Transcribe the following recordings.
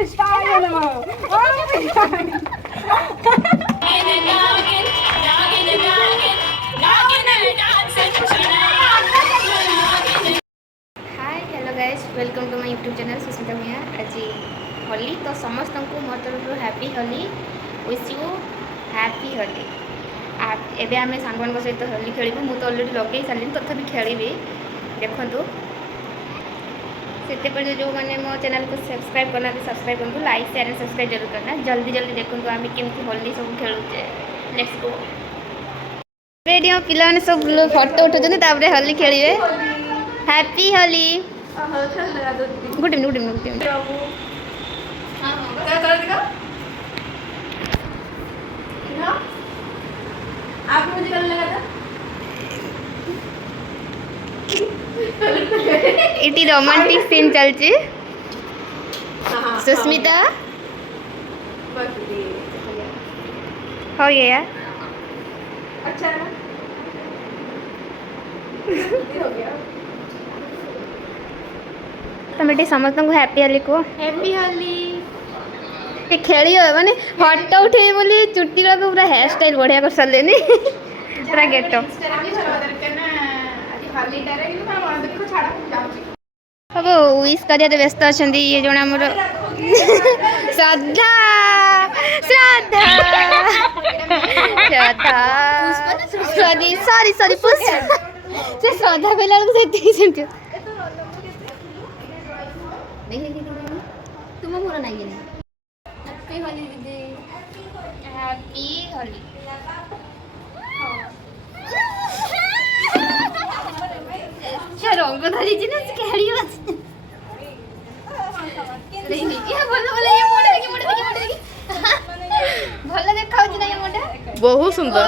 पुष्पाय नमः ओम पुष्पाय hi hello guys welcome to my YouTube channel Susmita Mia. आज होली तो समस्त को मो तरफ happy Holi wish you happy Holi. एबे आम सांग सहित होली खेलू। मुझे अलरेडी लगे सारे तथापि खेली देखु से जो मैंने मो चैनल को सब्सक्राइब करना सब्सक्राइब करूँ, लाइक शेयर एंड सब्सक्राइब जरूर करना। जल्दी जल्दी देखो आम केमती होली सब खेलुचे। Let's go. रेडी हम पिला ने सब फोटो उठाते होली खेलिए। Happy Holi. Good evening good evening good evening. आप मुझे कल लगा था इटी रोमांटिक सीन चलची। सुस्मिता हो गया अच्छा है ना हो गया। तुम समस्त को हैप्पी होली को हैप्पी होली। खेली माने फोटो उठे बोली चुट्टी लगे पूरा हेयर स्टाइल बढ़िया कर सारे पूरा गेटअप अब विश कर व्यस्त अच्छा ये जन आमर श्रद्धा श्रद्धा श्रद्धा सॉरी सॉरी सॉरी से श्रद्धा कहला बेलू तुम मोर नहीं हैप्पी होली दीदी हैप्पी होली। रंग धरी ना खेली भल देखा बहुत सुंदर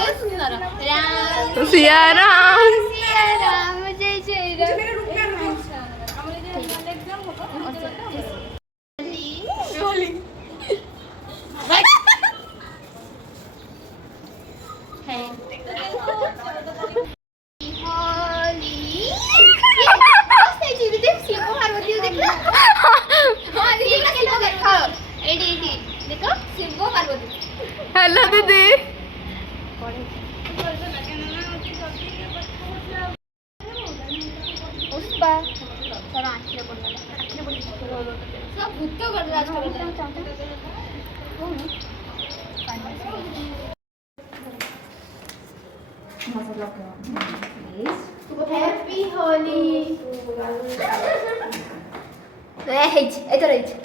सिया राम सिया राम जय जय हेलो दीदी पुष्पा सर आखिर पड़ला सब भूत कर हैप्पी होली। इधर इधर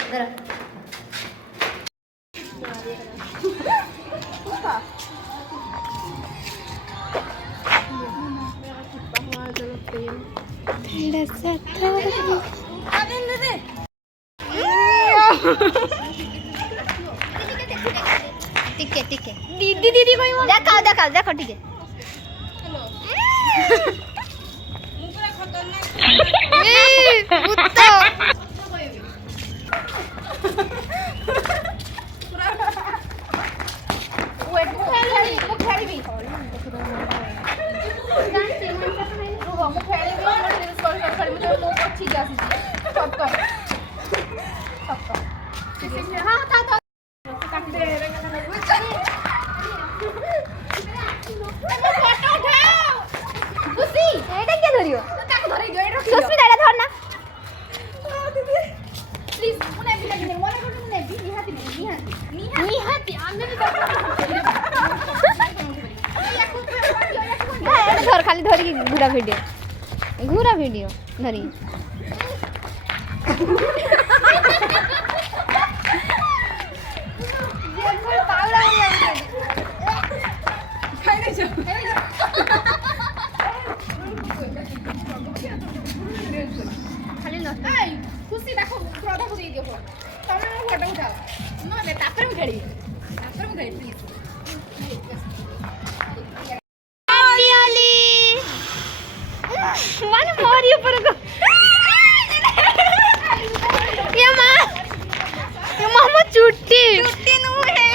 टिके टिके दीदी दीदी कोई देखा देखा देखो टिके धर खाली धरी घूरा वीडियो धरी खुशी देखो श्रद्धा को दे दियो फोन तमे फोटो उठाओ न तापर में खेली प्लीज मन मारी ऊपर को ये मामा चुट्टी नु है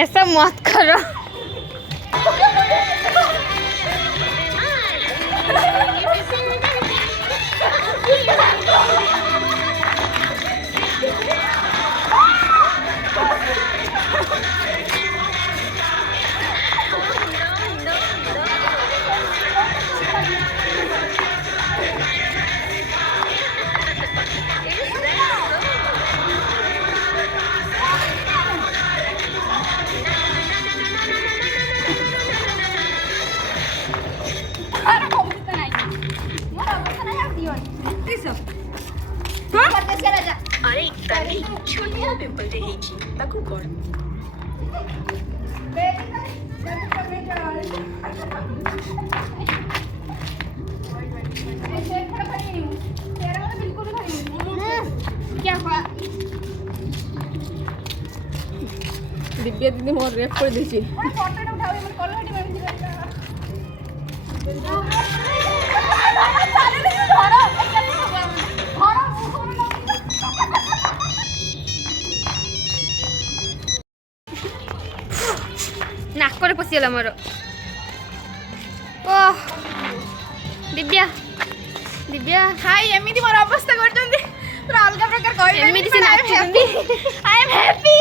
ऐसा मत करो। ହେଇଛି ତାକୁ କର। क्या हुआ? दिव्या दीदी मोर रेप कर देछि। फोटो उठाओ मन क्वालिटी में भी नाकरे पशिगला मोर। ओह दिव्या दिव्या हाय एमिति मोर अवस्था करचंदी पूरा अलग प्रकार कहबे एमिति से नाचुंदी। आई एम हैप्पी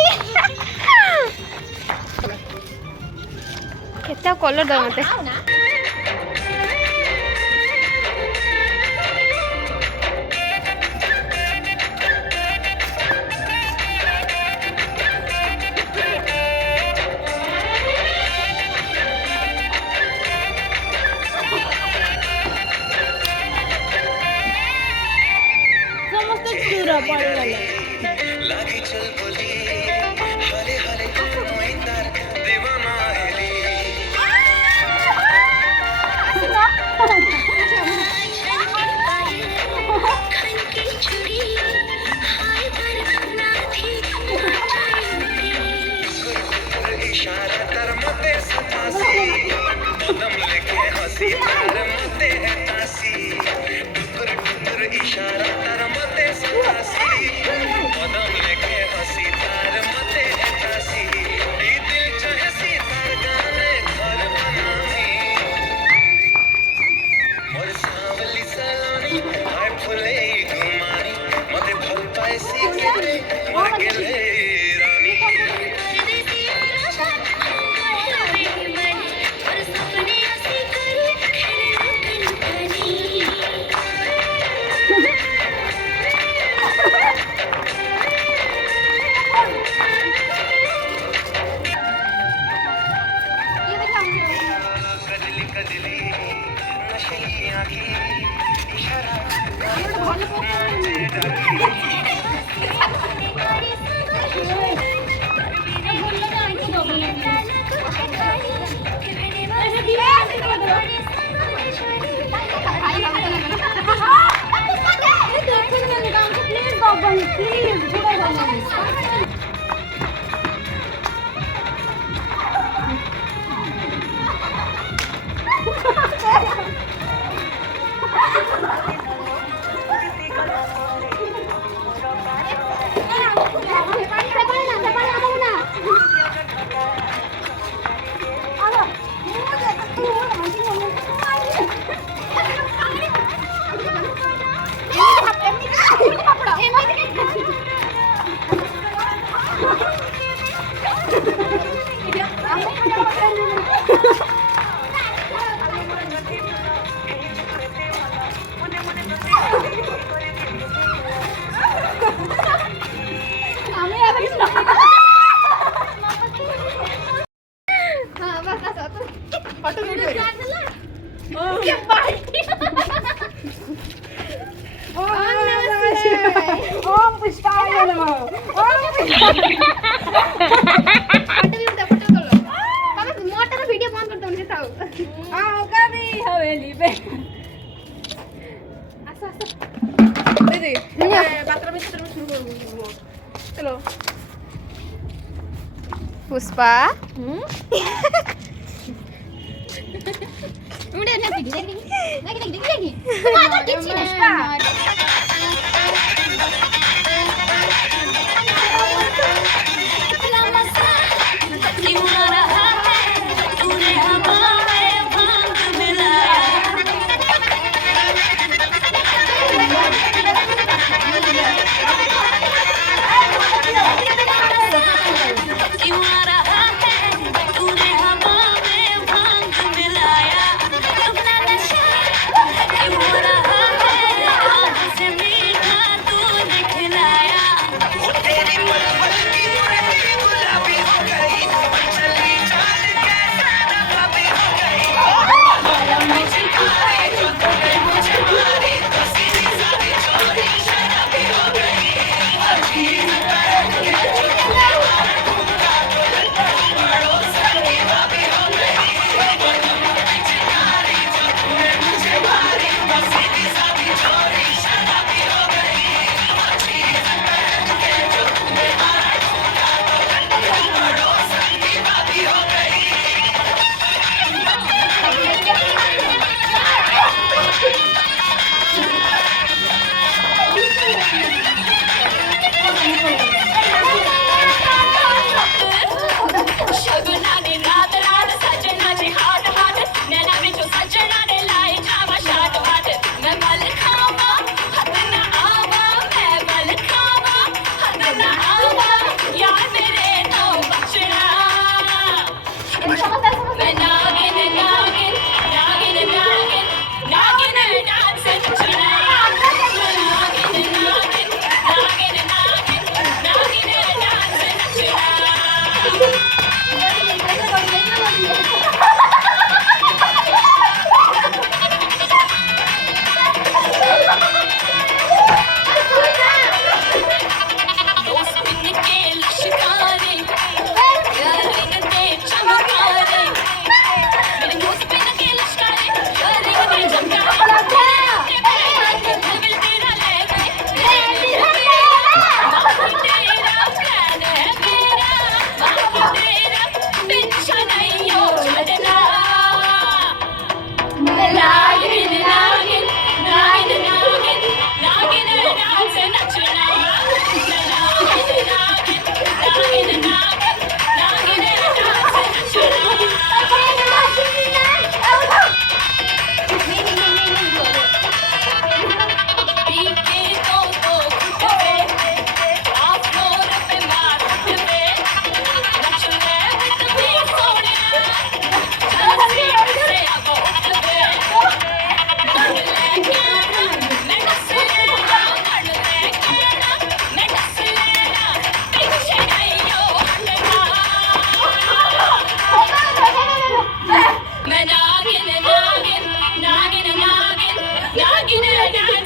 केता कलर दो मते समस्त चूरा पड़ गले लागी चल बोली हले हले कोई तार दीवाना हेली इशारा कर मते सतासी कदम लेके हंसी तार मते है तासी टुकुर टुकुर इशारा कर मते सतासी कदम लेके हंसी तार मते है तासी ई दिल चाहसी तार गाने घर बनाही मोर सावली सलोनी हाय फुले गुमारी मते भल पाइसी के मोर गेले रानी कजली कजली नशीली आँखी इशारा ओम पुष्पाय नमः ओम मोटर वीडियो बंद कर दो उनके साथ आओ कभी हवेली पे आसा आसा दीदी बाथरूम में शुरू करो चलो पुष्पा उड़े ना देखी देखी तुम्हारा किसी ने Give me a